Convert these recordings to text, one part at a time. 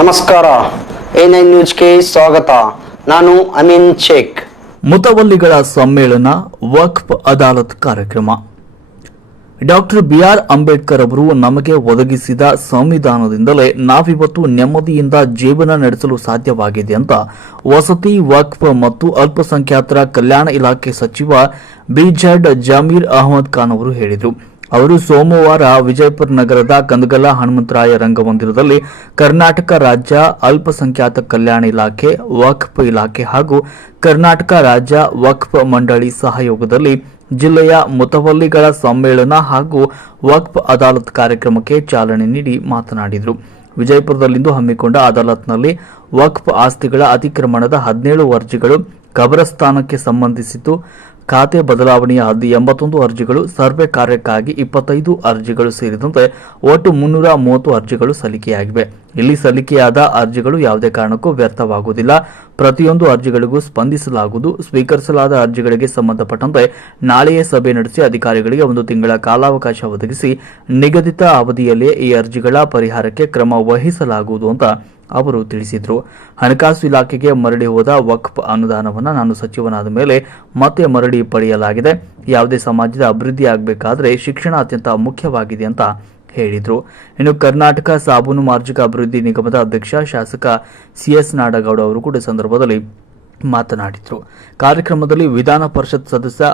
ನಮಸ್ಕಾರ. A nine ನ್ಯೂಸ್ಗೆ ಸ್ವಾಗತ. ನಾನು ಅಮೀನ್ ಶೇಖ್. ಮುತವಲ್ಲಿಗಳ ಸಮ್ಮೇಳನ ವಕ್ಫ್ ಅದಾಲತ್ ಕಾರ್ಯಕ್ರಮ. ಡಾಕ್ಟರ್ ಬಿ ಆರ್ ಅಂಬೇಡ್ಕರ್ ಅವರು ನಮಗೆ ಒದಗಿಸಿದ ಸಂವಿಧಾನದಿಂದಲೇ ನಾವಿವತ್ತು ನೆಮ್ಮದಿಯಿಂದ ಜೀವನ ನಡೆಸಲು ಸಾಧ್ಯವಾಗಿದೆ ಅಂತ ವಸತಿ, ವಕ್ಫ್ ಮತ್ತು ಅಲ್ಪಸಂಖ್ಯಾತರ ಕಲ್ಯಾಣ ಇಲಾಖೆ ಸಚಿವ ಬಿಜೆಡ್ ಜಮೀರ್ ಅಹಮದ್ ಖಾನ್ ಅವರು ಹೇಳಿದರು. ಅವರು ಸೋಮವಾರ ವಿಜಯಪುರ ನಗರದ ಕಂದಗಲ ಹನುಮಂತರಾಯ ರಂಗಮಂದಿರದಲ್ಲಿ ಕರ್ನಾಟಕ ರಾಜ್ಯ ಅಲ್ಪಸಂಖ್ಯಾತ ಕಲ್ಯಾಣ ಇಲಾಖೆ, ವಕ್ಫ್ ಇಲಾಖೆ ಹಾಗೂ ಕರ್ನಾಟಕ ರಾಜ್ಯ ವಕ್ಫ್ ಮಂಡಳಿ ಸಹಯೋಗದಲ್ಲಿ ಜಿಲ್ಲೆಯ ಮುತವಲ್ಲಿಗಳ ಸಮ್ಮೇಳನ ಹಾಗೂ ವಕ್ಫ್ ಅದಾಲತ್ ಕಾರ್ಯಕ್ರಮಕ್ಕೆ ಚಾಲನೆ ನೀಡಿ ಮಾತನಾಡಿದರು. ವಿಜಯಪುರದಲ್ಲಿಂದು ಹಮ್ಮಿಕೊಂಡ ಅದಾಲತ್ನಲ್ಲಿ ವಕ್ಫ್ ಆಸ್ತಿಗಳ ಅತಿಕ್ರಮಣದ ಹದಿನೇಳು ಅರ್ಜಿಗಳು ಕಬರಸ್ಥಾನಕ್ಕೆ ಸಂಬಂಧಿಸಿದ್ದು ಖಾತೆ ಬದಲಾವಣೆಯ ಎಂಬತ್ತೊಂದು ಅರ್ಜಿಗಳು, ಸರ್ವೆ ಕಾರ್ಯಕ್ಕಾಗಿ ಇಪ್ಪತ್ತೈದು ಅರ್ಜಿಗಳು ಸೇರಿದಂತೆ ಒಟ್ಟು ಮುನ್ನೂರ ಮೂವತ್ತು ಅರ್ಜಿಗಳು ಸಲ್ಲಿಕೆಯಾಗಿವೆ. ಇಲ್ಲಿ ಸಲ್ಲಿಕೆಯಾದ ಅರ್ಜಿಗಳು ಯಾವುದೇ ಕಾರಣಕ್ಕೂ ವ್ಯರ್ಥವಾಗುವುದಿಲ್ಲ. ಪ್ರತಿಯೊಂದು ಅರ್ಜಿಗಳಿಗೂ ಸ್ಪಂದಿಸಲಾಗುವುದು. ಸ್ವೀಕರಿಸಲಾದ ಅರ್ಜಿಗಳಿಗೆ ಸಂಬಂಧಪಟ್ಟಂತೆ ನಾಳೆಯೇ ಸಭೆ ನಡೆಸಿ ಅಧಿಕಾರಿಗಳಿಗೆ ಒಂದು ತಿಂಗಳ ಕಾಲಾವಕಾಶ ಒದಗಿಸಿ ನಿಗದಿತ ಅವಧಿಯಲ್ಲಿಯೇ ಈ ಅರ್ಜಿಗಳ ಪರಿಹಾರಕ್ಕೆ ಕ್ರಮ ವಹಿಸಲಾಗುವುದು ಅಂತ ಅವರು ತಿಳಿಸಿದರು. ಹಣಕಾಸು ಇಲಾಖೆಗೆ ಮರಳಿ ಹೋದ ವಕ್ಫ್ ಅನುದಾನವನ್ನು ನಾನು ಸಚಿವನಾದ ಮೇಲೆ ಮತ್ತೆ ಮರಳಿ ಪಡೆಯಲಾಗಿದೆ. ಯಾವುದೇ ಸಮಾಜದ ಅಭಿವೃದ್ಧಿ ಆಗಬೇಕಾದ್ರೆ ಶಿಕ್ಷಣ ಅತ್ಯಂತ ಮುಖ್ಯವಾಗಿದೆ ಅಂತ ಹೇಳಿದರು. ಇನ್ನು ಕರ್ನಾಟಕ ಸಾಬೂನು ಮಾರ್ಜಕ ಅಭಿವೃದ್ಧಿ ನಿಗಮದ ಅಧ್ಯಕ್ಷ ಶಾಸಕ ಸಿಎಸ್ ನಾಡಗೌಡ ಅವರು ಕೂಡ ಸಂದರ್ಭದಲ್ಲಿ ಮಾತನಾಡಿದರು. ಕಾರ್ಯಕ್ರಮದಲ್ಲಿ ವಿಧಾನ ಪರಿಷತ್ ಸದಸ್ಯ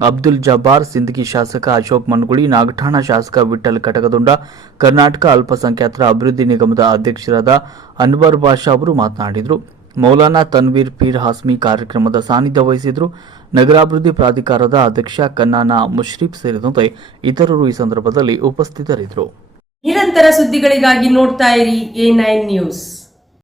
ಅಬ್ದುಲ್ ಜಬ್ಬಾರ್, ಸಿಂದಗಿ ಶಾಸಕ ಅಶೋಕ್ ಮನ್ಗುಳಿ, ನಾಗಠಾಣ ಶಾಸಕ ವಿಠಲ್ ಕಟಕದುಂಡ, ಕರ್ನಾಟಕ ಅಲ್ಪಸಂಖ್ಯಾತರ ಅಭಿವೃದ್ಧಿ ನಿಗಮದ ಅಧ್ಯಕ್ಷರಾದ ಅನ್ವರ್ ಬಾಷಾ ಅವರು ಮಾತನಾಡಿದರು. ಮೌಲಾನಾ ತನ್ವೀರ್ ಪೀರ್ ಹಾಸ್ಮಿ ಕಾರ್ಯಕ್ರಮದ ಸಾನ್ನಿಧ್ಯ ವಹಿಸಿದರು. ನಗರಾಭಿವೃದ್ಧಿ ಪ್ರಾಧಿಕಾರದ ಅಧ್ಯಕ್ಷ ಕನ್ನಾನಾ ಮುಷ್ರೀಫ್ ಸೇರಿದಂತೆ ಇತರರು ಈ ಸಂದರ್ಭದಲ್ಲಿ ಉಪಸ್ಥಿತರಿದ್ದರು. ನಿರಂತರ ಸುದ್ದಿಗಳಿಗಾಗಿ ನೋಡ್ತಾ ಇರಿ ಎ ನೈನ್ ನ್ಯೂಸ್.